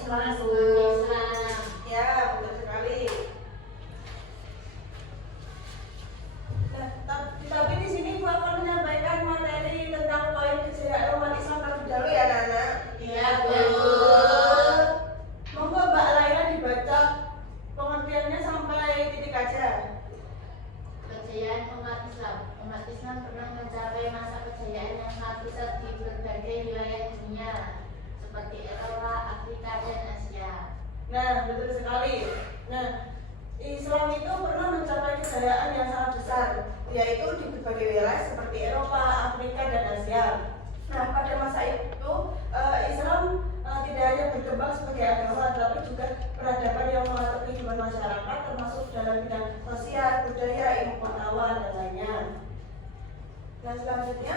Islam. Ya, betul sekali. Nah, tapi di sini Bu akan menyampaikan materi tentang poin kejayaan umat Islam terlebih dahulu ya, anak-anak. Iya, Bu. Monggo Mbak Laila dibaca pengertiannya sampai titik aja. Kejayaan umat Islam. Umat Islam pernah mencapai masa kejayaan yang sangat besar di berbagai wilayah dunia, seperti Eropa, Afrika, dan Asia. Nah, betul sekali. Nah, Islam itu pernah mencapai kejayaan yang sangat besar, yaitu di berbagai wilayah seperti Eropa, Afrika, dan Asia. Nah, pada masa itu Islam tidak hanya berkembang sebagai agama, tetapi juga peradaban yang mengatur kehidupan masyarakat, termasuk dalam bidang sosial, budaya, ilmu pengetahuan, dan lainnya. Nah, selanjutnya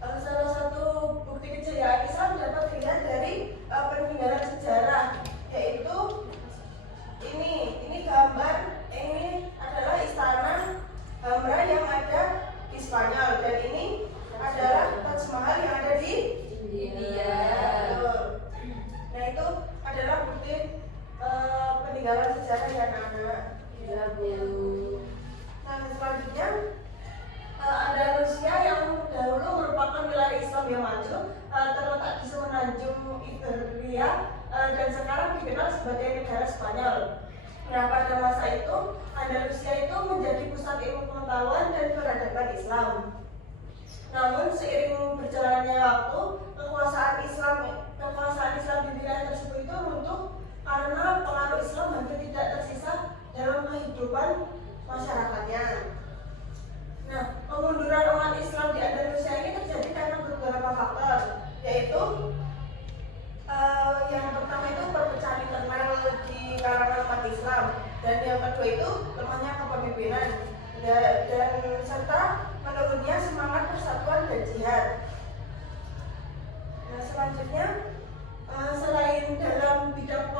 salah satu bukti kejayaan Islam dapat dilihat dari peninggalan sejarah, yaitu ini gambar, ini adalah istana Hamra yang ada di Spanyol, dan ini adalah Taj Mahal yang ada di India. Nah, itu adalah bukti peninggalan sejarah ya, anak-anak. Ya, Bu. Nah, selanjutnya Andalusia yang dahulu merupakan wilayah Islam yang maju, terletak di semenanjung Iberia, dan sekarang dikenal sebagai negara Spanyol. Nah, pada masa itu Andalusia itu menjadi pusat ilmu pengetahuan dan peradaban Islam. Namun seiring berjalannya waktu, kekuasaan Islam di wilayah tersebut itu runtuh karena pengaruh Islam hampir tidak tersisa dalam kehidupan masyarakatnya. Nah, kemunduran umat Islam di Andalusia ini terjadi karena beberapa faktor, yaitu yang pertama itu perpecahan internal di kalangan umat Islam, dan yang kedua itu lemahnya kepemimpinan, dan serta menurunnya semangat persatuan dan jihad. Nah, selanjutnya selain dalam bidang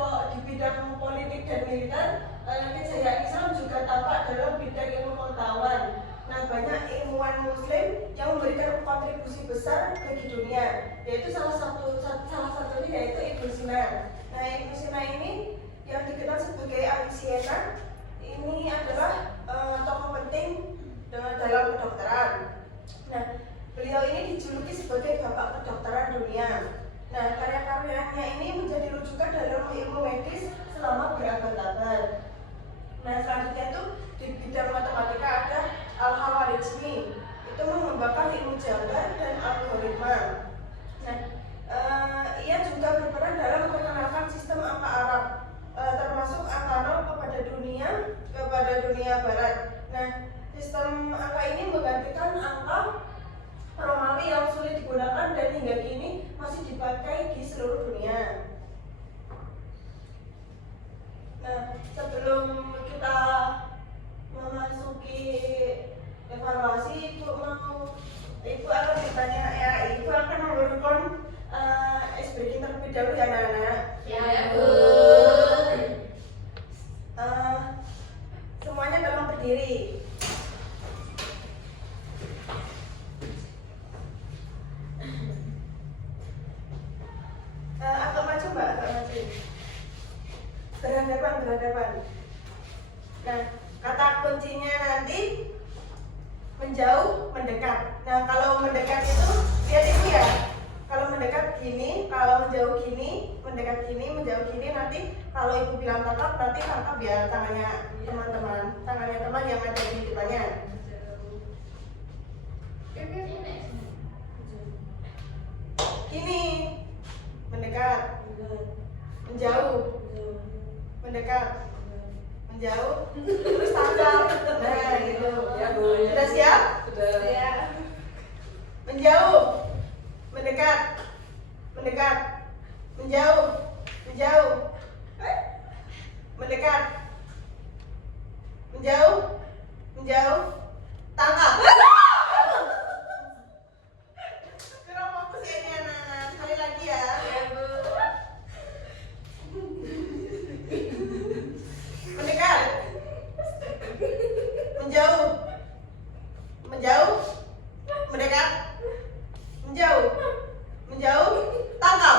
politik dan militer, kejayaan Islam juga tampak dalam bidang ilmu pengetahuan. Nah, banyak ilmuwan Muslim yang memberikan kontribusi besar bagi dunia, yaitu salah satunya yaitu Ibnu Sina. Nah, Ibnu Sina ini yang dikenal sebagai Avicenna, ini adalah tokoh penting dalam kedokteran. Nah, beliau ini dijuluki sebagai bapak kedokteran dunia. Nah, karya-karyanya ini menjadi rujukan dalam ilmu medis selama berabad-abad. Nah, selanjutnya itu di bidang matematika ada Al-Khawarizmi, itu mengembangkan ilmu jabar dan algoritma. Nah, ia juga berperan dalam memperkenalkan sistem angka Arab, termasuk angka 0 kepada dunia barat. Nah, sistem angka ini menggantikan angka Romawi yang sulit digunakan dan hingga kini masih dipakai di seluruh dunia. Nah, sebelum kita memasuki evaluasi, Ibu akan bertanya, Ibu akan memberikan icebreaking terlebih dahulu ya, anak-anak. Ya, Bu. Semuanya tolong berdiri. Agak maju Mbak, agak maju. Berhadapan. Nah, kata kuncinya nanti menjauh, mendekat. Nah, kalau mendekat itu lihat ini ya. Kalau mendekat gini, kalau menjauh gini, mendekat gini, menjauh gini. Nanti kalau Ibu bilang tangkap, nanti tangkap ya tangannya teman-teman, tangannya teman yang ada di depannya. Gini, mendekat, menjauh, mendekat, menjauh, terus tangkap. Nah, gitu. Ya, Bu. Sudah siap? Sudah. Ya. Menjauh, mendekat, mendekat, menjauh, mendekat, menjauh, tangkap. Kurang fokus ya ini anak-anak. Sekali lagi ya. Ya, Bu. Mendekat, menjauh, mendekat, menjauh, tangkap.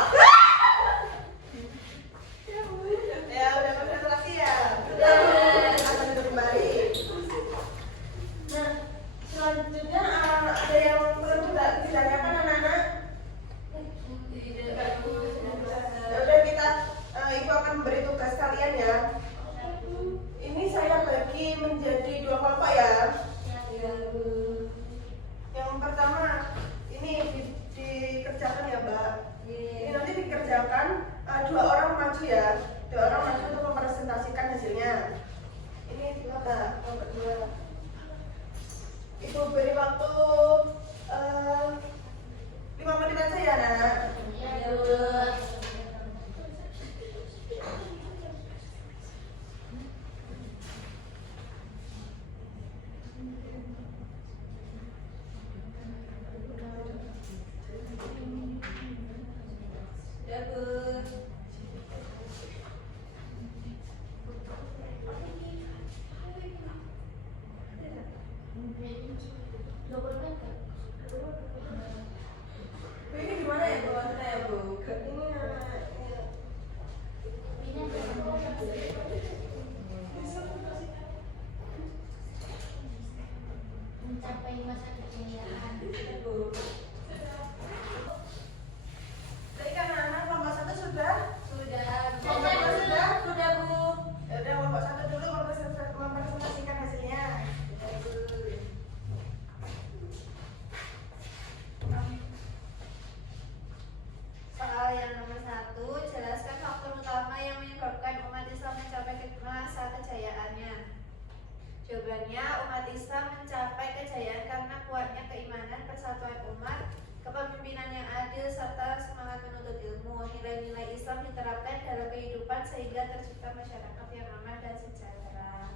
sehingga tercipta masyarakat yang aman dan sejahtera.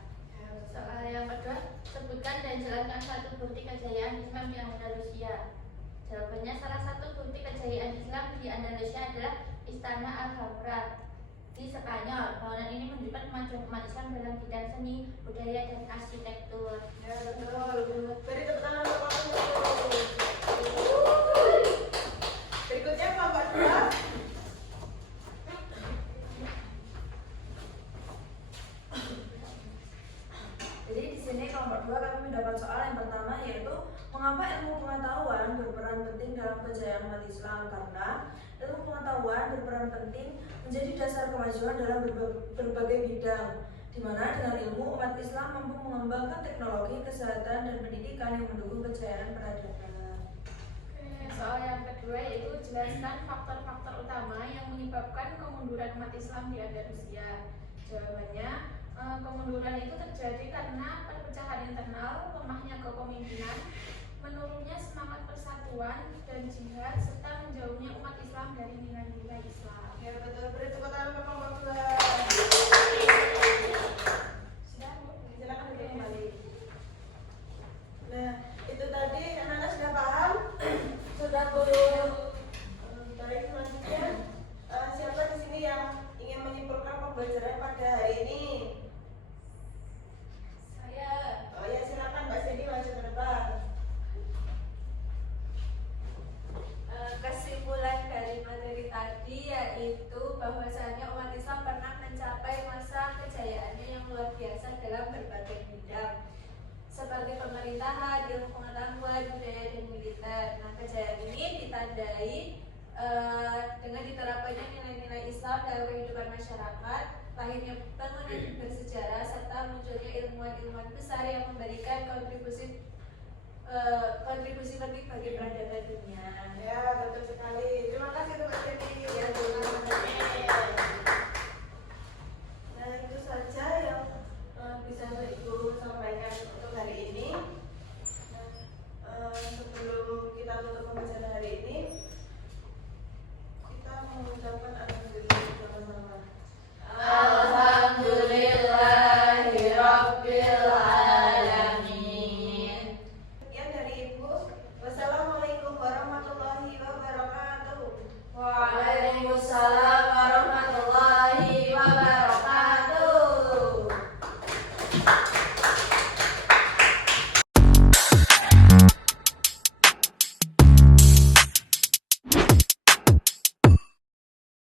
Soal yang kedua, sebutkan dan jelaskan satu bukti kejayaan Islam di Andalusia. Jawabannya, salah satu bukti kejayaan Islam di Andalusia adalah Istana Alhambra di Spanyol. Bangunan ini menunjukkan kemajuan umat Islam dalam bidang seni, budaya, dan arsitektur. Ya betul. Beri tepuk tangan untuk Pak Guru. Berikutnya kelompok 2. Jadi di sini kelompok 2 kami mendapat soal yang pertama, yaitu mengapa ilmu pengetahuan berperan penting dalam kejayaan umat Islam. Karena ilmu pengetahuan berperan penting menjadi dasar kemajuan dalam berbagai bidang, di mana dengan ilmu umat Islam mampu mengembangkan teknologi, kesehatan, dan pendidikan yang mendukung kejayaan peradaban. Soal yang kedua yaitu jelaskan faktor-faktor utama yang menyebabkan kemunduran umat Islam di Andalusia. Jawabannya, kemunduran itu terjadi karena perpecahan internal, lemahnya kepemimpinan, menurunnya semangat persatuan dan jihad, serta menjauhnya umat Islam dari nilai-nilai Islam. Ya betul. Beri tepuk tangan untuk kelompok 2. Sudah, Bu? Silakan duduk kembali. Nah, itu tadi anak-anak sudah paham? Sudah Bu? Baik, selanjutnya siapa di sini yang ingin menyimpulkan pembelajaran pada hari ini? Saya Oh ya, silakan Mbak Sedi maju ke depan. kesimpulan dari materi tadi yaitu bahwasanya umat Islam pernah mencapai masa kejayaannya yang luar biasa dalam berbagai bidang seperti pemerintahan, ilmu pengetahuan, budaya, dan militer. Nah, kejayaan ini ditandai dengan diterapkannya nilai-nilai Islam dalam kehidupan masyarakat, lahirnya bangunan bersejarah, serta munculnya ilmuwan-ilmuwan besar yang memberikan kontribusi penting bagi peradaban dunia. Ya